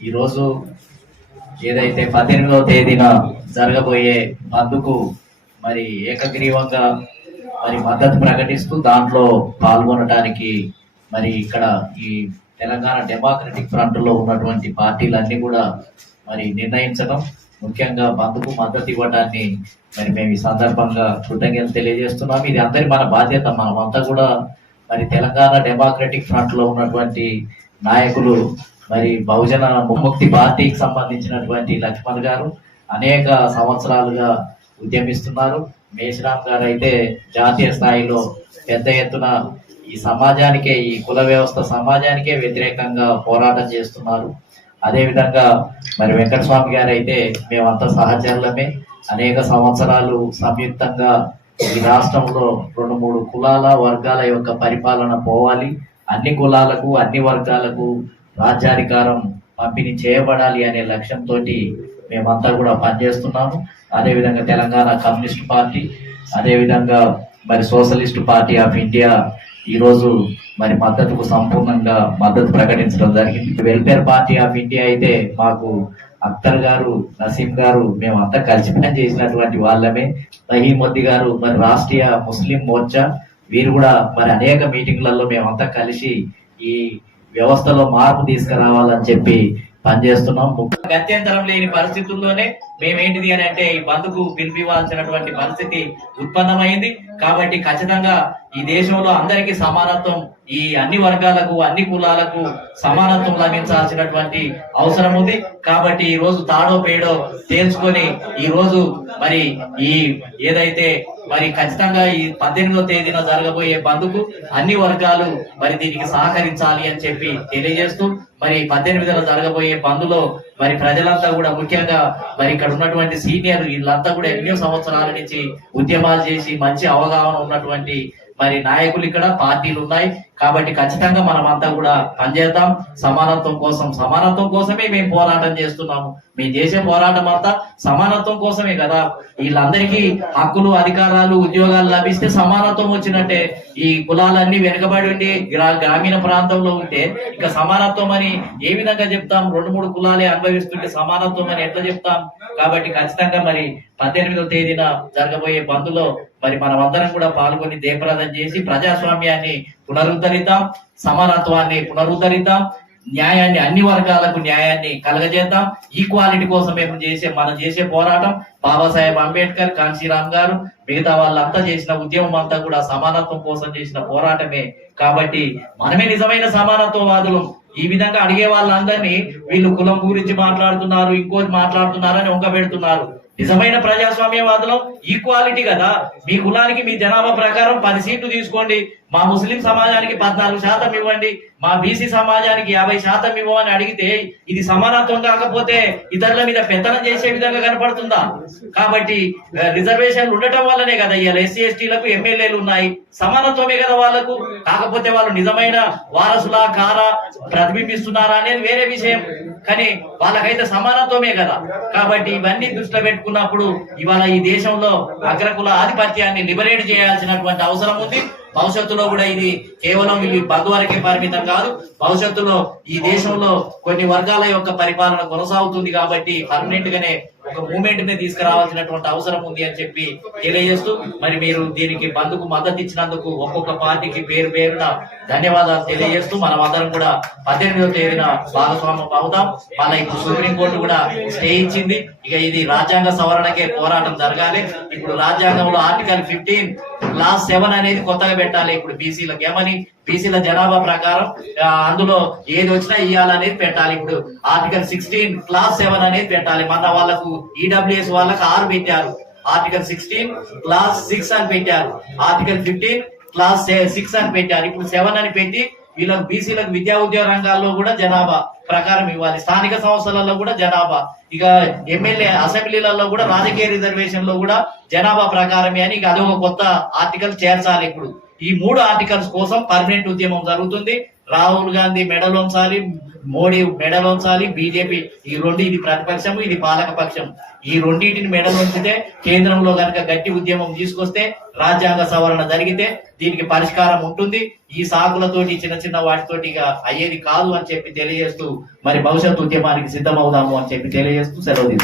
ఈరోజు ఏదైతే పద్దెనిమిదవ తేదీన జరగబోయే బంద్కు మరి ఏకగ్రీవంగా మరి మద్దతు ప్రకటిస్తూ దాంట్లో పాల్గొనడానికి మరి ఇక్కడ ఈ తెలంగాణ డెమోక్రటిక్ ఫ్రంట్లో ఉన్నటువంటి పార్టీలన్నీ కూడా మరి నిర్ణయించడం ముఖ్యంగా బంద్కు మద్దతు ఇవ్వడాన్ని మరి మేము ఈ సందర్భంగా కృతజ్ఞతలు తెలియజేస్తున్నాం ఇది అందరి మన బాధ్యత మనమంతా కూడా మరి తెలంగాణ డెమోక్రటిక్ ఫ్రంట్లో ఉన్నటువంటి నాయకులు మరి బహుజన ముక్తి పార్టీకి సంబంధించినటువంటి లక్ష్మణ్ గారు అనేక సంవత్సరాలుగా ఉద్యమిస్తున్నారు. మేషరామ్ గారు అయితే జాతీయ స్థాయిలో పెద్ద ఎత్తున ఈ సమాజానికే ఈ కుల వ్యవస్థ సమాజానికే వ్యతిరేకంగా పోరాటం చేస్తున్నారు. అదే విధంగా మరి వెంకటస్వామి గారు అయితే మేమంతా సహచరులమే. అనేక సంవత్సరాలు సంయుక్తంగా ఈ రాష్ట్రంలో రెండు మూడు కులాల వర్గాల యొక్క పరిపాలన పోవాలి. అన్ని కులాలకు అన్ని వర్గాలకు రాజ్యాధికారం పంపిణీ చేయబడాలి అనే లక్ష్యంతో మేమంతా కూడా పనిచేస్తున్నాము. అదేవిధంగా తెలంగాణ కమ్యూనిస్ట్ పార్టీ అదేవిధంగా మరి సోషలిస్ట్ పార్టీ ఆఫ్ ఇండియా ఈరోజు మరి మద్దతుకు సంపూర్ణంగా మద్దతు ప్రకటించడం జరిగింది. వెల్ఫేర్ పార్టీ ఆఫ్ ఇండియా అయితే మాకు అక్తర్ గారు నసీం గారు మేమంతా కలిసి పని చేసినటువంటి వాళ్ళమే రహీమొద్ది గారు మరి రాష్ట్రీయ ముస్లిం మోర్చా వీరు కూడా మరి అనేక మీటింగ్లలో మేమంతా కలిసి ఈ వ్యవస్థలో మార్పు తీసుకురావాలని చెప్పి పనిచేస్తున్నాం. గత్యంతరం లేని పరిస్థితుల్లోనే మేమేంటిది అని అంటే ఈ బంద్కు పిలిపివ్వాల్సినటువంటి పరిస్థితి ఉత్పన్నమైంది. కాబట్టి ఖచ్చితంగా ఈ దేశంలో అందరికీ సమానత్వం ఈ అన్ని వర్గాలకు అన్ని కులాలకు సమానత్వం లభించాల్సినటువంటి అవసరం ఉంది. కాబట్టి ఈ రోజు తాడో పేడో తేల్చుకొని ఈ రోజు మరి ఈ ఏదైతే మరి ఖచ్చితంగా ఈ పద్దెనిమిదో తేదీన జరగబోయే బంధుకు అన్ని వర్గాలు మరి దీనికి సహకరించాలి అని చెప్పి తెలియజేస్తూ మరి పద్దెనిమిదిలో జరగబోయే బంధులో మరి ప్రజలంతా కూడా ముఖ్యంగా మరి ఇక్కడ ఉన్నటువంటి సీనియర్ వీళ్ళంతా కూడా ఎన్నో సంవత్సరాల నుంచి ఉద్యమాలు చేసి మంచి అవగాహన ఉన్నటువంటి మరి నాయకులు ఇక్కడ పార్టీలు ఉన్నాయి. కాబట్టి ఖచ్చితంగా మనం అంతా కూడా పనిచేద్దాం. సమానత్వం కోసం సమానత్వం కోసమే మేము పోరాటం చేస్తున్నాము. మేము చేసే పోరాటం అంతా సమానత్వం కోసమే కదా. వీళ్ళందరికీ హక్కులు అధికారాలు ఉద్యోగాలు లభిస్తే సమానత్వం వచ్చినట్టే. ఈ కులాలన్నీ వెనుకబడి ఉండి గ్రామీణ ప్రాంతంలో ఉంటే ఇంకా సమానత్వం అని ఏ విధంగా చెప్తాం? రెండు మూడు కులాలే అనుభవిస్తుంటే సమానత్వం అని ఎట్లా చెప్తాం? కాబట్టి ఖచ్చితంగా మరి పద్దెనిమిదవ తేదీన జరగబోయే బంద్లో మరి మనమందరం కూడా పాల్గొని దేవప్రదం చేసి ప్రజాస్వామ్యాన్ని పునరుద్ధరిద్దాం సమానత్వాన్ని పునరుద్ధరిద్దాం న్యాయాన్ని అన్ని వర్గాలకు న్యాయాన్ని కలగజేద్దాం. ఈక్వాలిటీ కోసం మేము చేసే మనం చేసే పోరాటం బాబాసాహెబ్ అంబేద్కర్ కాంశీరామ్ గారు మిగతా వాళ్ళంతా చేసిన ఉద్యమం అంతా కూడా సమానత్వం కోసం చేసిన పోరాటమే. కాబట్టి మనమే నిజమైన సమానత్వవాదులు. ఈ విధంగా అడిగే వాళ్ళందరినీ వీళ్ళు కులం గురించి మాట్లాడుతున్నారు ఇంకోటి మాట్లాడుతున్నారని ఒంక వంక పెడుతున్నారు. నిజమైన ప్రజాస్వామ్యవాదులం ఈక్వాలిటీ కదా. మీ కులానికి మీ జనాభా ప్రకారం పది సీట్లు తీసుకోండి. మా ముస్లిం సమాజానికి పద్నాలుగు శాతం ఇవ్వండి. మా బీసీ సమాజానికి యాభై శాతం ఇవ్వమని అడిగితే ఇది సమానత్వం కాకపోతే ఇతరుల మీద పెత్తనం చేసే విధంగా కనపడుతుందా? కాబట్టి రిజర్వేషన్లు ఉండటం వల్లనే కదా ఇవాళ ఎస్సీ ఎస్టీలకు ఎమ్మెల్యేలు ఉన్నాయి. సమానత్వమే కదా వాళ్ళకు. కాకపోతే వాళ్ళు నిజమైన వారసులా కారా ప్రతిబింబిస్తున్నారా అనేది వేరే విషయం. కానీ వాళ్ళకైతే సమానత్వమే కదా. కాబట్టి ఇవన్నీ దృష్టిలో పెట్టుకున్నప్పుడు ఇవాళ ఈ దేశంలో అగ్రకుల ఆధిపత్యాన్ని లిబరేట్ చేయాల్సినటువంటి అవసరం ఉంది. భవిష్యత్తులో కూడా ఇది కేవలం ఇది బంధు పరిమితం కాదు. భవిష్యత్తులో ఈ దేశంలో కొన్ని వర్గాల యొక్క పరిపాలన కొనసాగుతుంది కాబట్టి పర్మనెంట్ గానే ఒక మూమెంట్ని తీసుకురావాల్సినటువంటి అవసరం ఉంది అని చెప్పి తెలియజేస్తూ మరి మీరు దీనికి బంధుకు మద్దతు ఇచ్చినందుకు ఒక్కొక్క పార్టీకి పేరు పేరున ధన్యవాదాలు తెలియజేస్తూ మనం అందరం కూడా పద్దెనిమిదో తేదీన భాగస్వామ్యం అవుతాం. మన ఇప్పుడు సుప్రీంకోర్టు కూడా స్టే ఇచ్చింది. ఇక ఇది రాజ్యాంగ సవరణకే పోరాటం జరగాలి. ఇప్పుడు రాజ్యాంగంలో ఆర్టికల్ ఫిఫ్టీన్ క్లాస్ సెవెన్ అనేది కొత్తగా పెట్టాలి. ఇప్పుడు బీసీలకు ఏమని బీసీల జనాభా ప్రకారం అందులో ఏది వచ్చినా ఇవ్వాలనేది పెట్టాలి. ఇప్పుడు ఆర్టికల్ సిక్స్టీన్ క్లాస్ సెవెన్ అనేది పెట్టాలి. మన వాళ్ళకు ఈడబ్ల్యూఎస్ వాళ్ళకు ఆరు పెట్టారు. ఆర్టికల్ సిక్స్టీన్ క్లాస్ సిక్స్ అని పెట్టారు. ఆర్టికల్ ఫిఫ్టీన్ క్లాస్ సిక్స్ అని పెట్టారు. ఇప్పుడు సెవెన్ అని పెట్టి వీళ్ళకి బీసీలకు విద్యా ఉద్యోగ రంగాల్లో కూడా జనాభా ప్రకారం ఇవ్వాలి. స్థానిక సంస్థలలో కూడా జనాభా. ఇక ఎమ్మెల్యే అసెంబ్లీలలో కూడా రాజకీయ రిజర్వేషన్లో కూడా జనాభా ప్రకారమే అని ఇక అదొక కొత్త ఆర్టికల్ చేర్చాలి ఇప్పుడు. ఈ మూడు ఆర్టికల్స్ కోసం పర్మనెంట్ ఉద్యమం జరుగుతుంది. రాహుల్ గాంధీ మెడలోంచాలి మోడీ మెడలోంచాలి బీజేపీ. ఈ రెండు ఇది ప్రతిపక్షం ఇది పాలక పక్షం. ఈ రెండింటిని మెడలోంచితే కేంద్రంలో గనక గట్టి ఉద్యమం తీసుకొస్తే రాజ్యాంగ సవరణ జరిగితే దీనికి పరిష్కారం ఉంటుంది. ఈ సాకులతోటి చిన్న చిన్న వాటితోటి అయ్యేది కాదు అని చెప్పి తెలియజేస్తూ మరి భవిష్యత్ ఉద్యమానికి సిద్ధమవుదాము అని చెప్పి తెలియజేస్తూ సెలవు